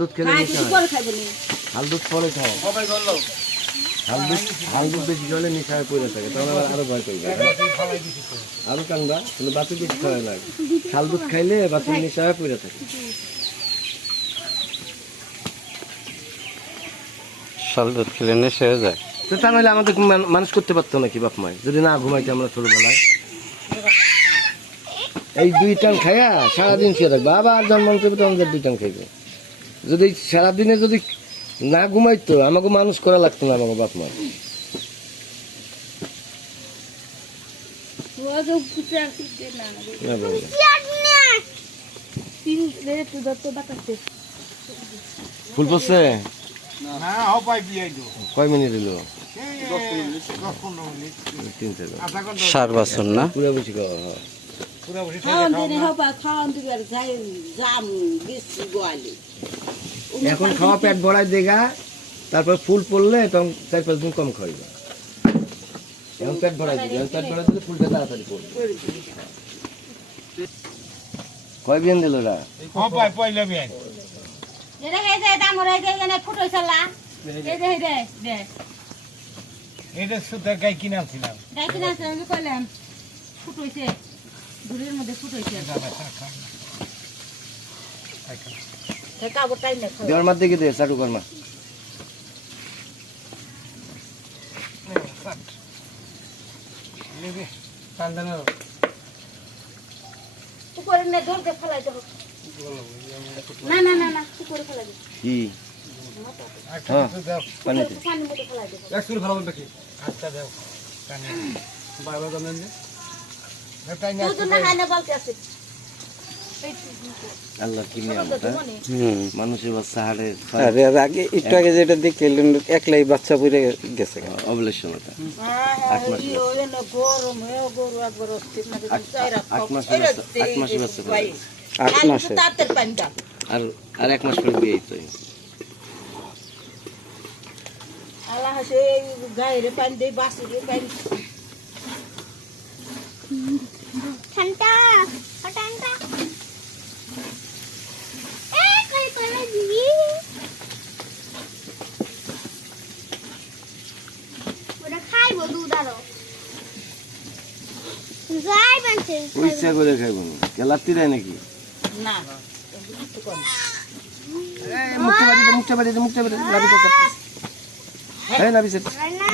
দুধ খেলে খাই হয়। করে খাইব নি। হাল দুধ পরে খাও। হাল দুধ হাল দুধ বেশি খেলে নেশায় পড়ে থাকে তখন আরও ভয় করবে। আরও কান্দা কিন্তু বাচ্চা বেশি খাওয়া লাগে শাল দুধ খাইলে বাচ্চা নেশায় পড়ে থাকে। শাল দুধ খেলে নেশা হয়ে যায়। তো তা নাহলে আমাদের মানুষ করতে পারতো নাকি বাপ মায় যদি না ঘুমাইতে আমরা ছোটবেলায়। এই দুই টান খাইয়া সারাদিন শুয়ে থাকবে। আবার জন্ম তো আমাদের দুই টান খাইবে। যদি সারাদিনে যদি না ঘুমাইতো আমাকে মানুষ করা লাগতো না আমাকে বাপ মা। ফুল পড়ছে? হ্যাঁ কয় মিনিট এলো সার বাসন না? পুরো বেশি খাওয়া পুরো বসে খাওয়ান দিনে হবা খাওয়ান দিবে আর যাই জাম বেশি গোয়ালি এখন খাওয়া পেট ভরাই দেগা তারপর ফুল পড়লে তখন চার পাঁচ দিন কম খাইবা এখন পেট ভরাই দিবে এখন পেট ভরাই দিলে ফুলটা তাড়াতাড়ি পড়বে কয় বিয়ান দিল ওরা পাই পয়লা এটা এই যে দাম রে যে এনে ফুটো চলা এই যে দে দে এটা শুধু গাই কইলাম ফুটোইছে ঘুরের মধ্যে ফুটোইছে দেওয়ার মার দিকে দে চাটু কর্মা উপরে নে দরজা ফেলাই দেবো না না না না উপরে ফেলাই দেবো কি? হ্যাঁ পানিতে। পানির মধ্যে ফেলাই দেবো আচ্ছা দাও। কানে দুজন না খায় না বলতে আছে আল্লাহ কি হ্যাঁ? মনে। মানুষের বাচ্চা হাড়ে আর আগে একটু আগে যেটা দেখলেন একলাই বাচ্চা পড়ে গেছে। আট মাস গরম গরু একবার অস্থির মানে আট মাস বাচ্চা আট মাস বাচ্চা আট মাসে আর আর এক মাস পরে বিয়ে তো আল্লাহ হাসে গায়ের পানি দেই বাসুরে পানি ঠান্ডা ঠান্ডা এ কই করে দিবি ওটা খাইব দুধ আরও যাই বানছে ইচ্ছা করে খাইব না। কেলাতি দেয় নাকি? না। মুখটা বাড়ি দে মুখটা বাড়ি দে মুখটা বাড়ি দে। হ্যাঁ নাবি স্যার না